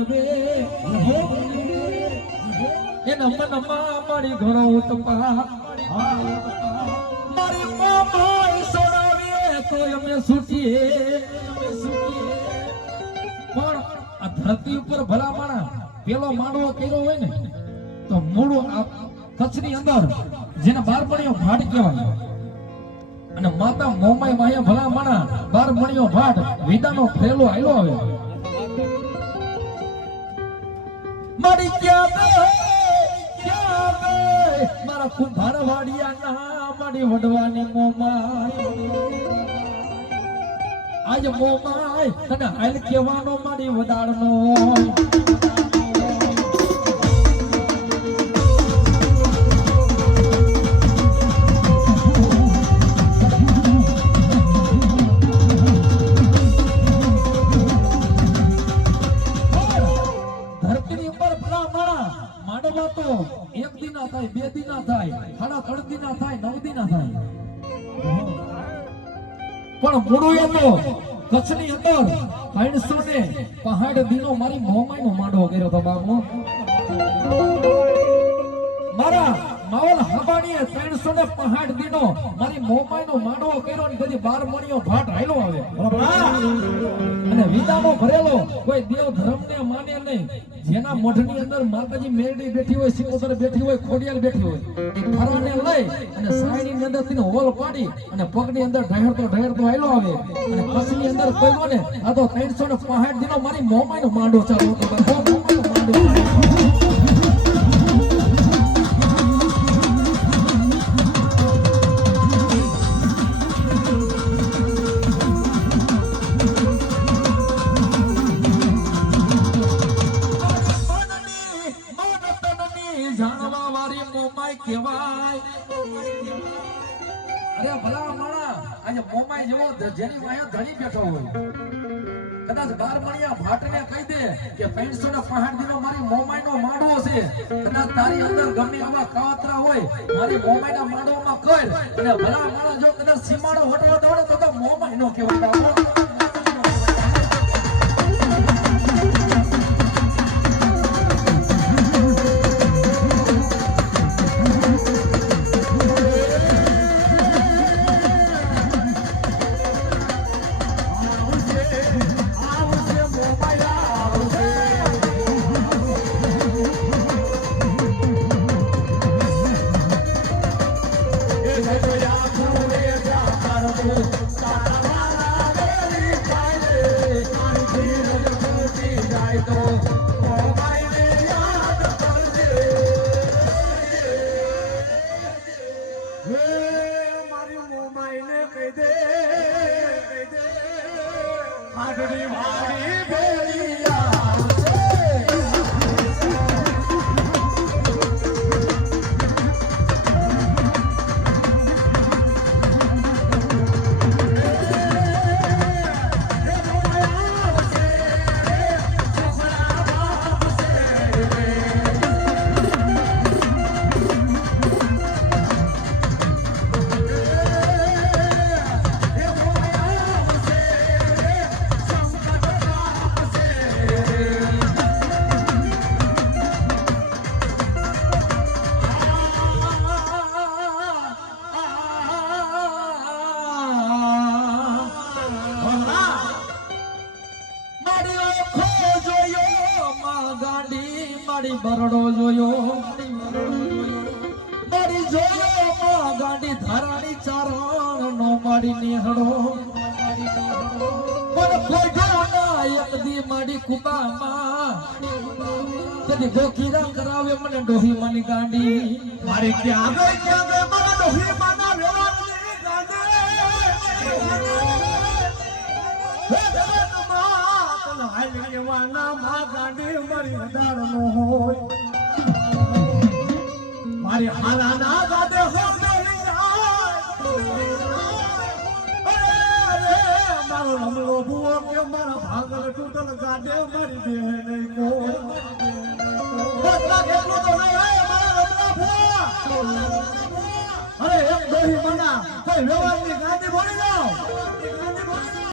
માનવે એના મનમાં મારી ઘણો ઉતપા મારી મોમાય સોડાવીએ તો અમે છૂટીએ પણ આ ધરતી ઉપર ભલા માણા પેલો માંડવો કર્યો હોય ને તો મૂળો આ કચ્છની અંદર જેને બારમણીઓ ભાટ કહેવાય અને માતા મોમાઈ માયા ભલા માણા બારમણીઓ ભાટ વિદાનો ફેલો આયલો આવે મારી ક્યાં મારા કુંભાર વાડિયાના મારી વડવાની મોમાઈ આજ મોમાઈ તને હાલ કહેવાનો મારી વડાળનો એક દી ના થાય, બે દી ના થાય, સાડા 3 દી ના થાય, 9 દી ના થાય, પણ મૂળું એ તો કચ્છની અંદર 365 દિનો મારી મોમાઈનો માંડવો કર્યો તો બાબુ મારા માવલ હબાણીએ 365 દિનો મારી મોમાઈનો માંડવો કર્યો ને કદી બારમણીઓ ભાટ હાયલો આવે અને વિદાનો ભરેલો કોઈ દેવ ધર્મને માને નહીં જેના મઢની અંદર માતાજી મેરડી બેઠી હોય, સિકોતર બેઠી હોય, ખોડિયાલ બેઠી હોય એ ફરાને લઈ અને સાયણી ની અંદર થી હોલ પાડી અને પગની અંદર ઢહેરતો હાયલો આવે અને કચ્છની અંદર કોઈ ને આ તો 365 દિનો મારી મોમાઈનો માંડવો ચાલુ હતો મોમાઈનો માંડવો અરે ભલા માણા આજે મોમાઈ જેવો જેની વાયા ધણી બેઠો હોય કદાચ બારમણિયા ભાટને કહી દે કે 365 દિનો મારી મોમાઈનો માંડવો છે કદાચ તારી અંદર ગમે એવા કાવતરા હોય મારી મોમાઈના માંડવામાં કર અને ભલા માણા જો કદાચ સીમાડો હટવો દોડે તો મોમાઈનો કહેવાય બરડો જોયો મારી જોયો ગાડી ધારાની ચારણ નો મારી નેહડો પણ કોઈ ના એક દી મારી કુબામાં કદી ગોખીરા કરાવે મને ડોહી માની ગાડી મારી ક્યાં ગઈ મારા ડોહી માના વેવાની ગાડી મારી વધાર નો હોય મારી હાલા ના ગાડે મારો રમલો ભૂવો કે મારા ભાગલ તૂટલ ગાડે મારી દે નહીં કોઈ કેટલું તો નહીં મારા રમલા ભૂવા અરે એક દોહી મના કોઈ વ્યવહારની ગાડી બોલી જાઓ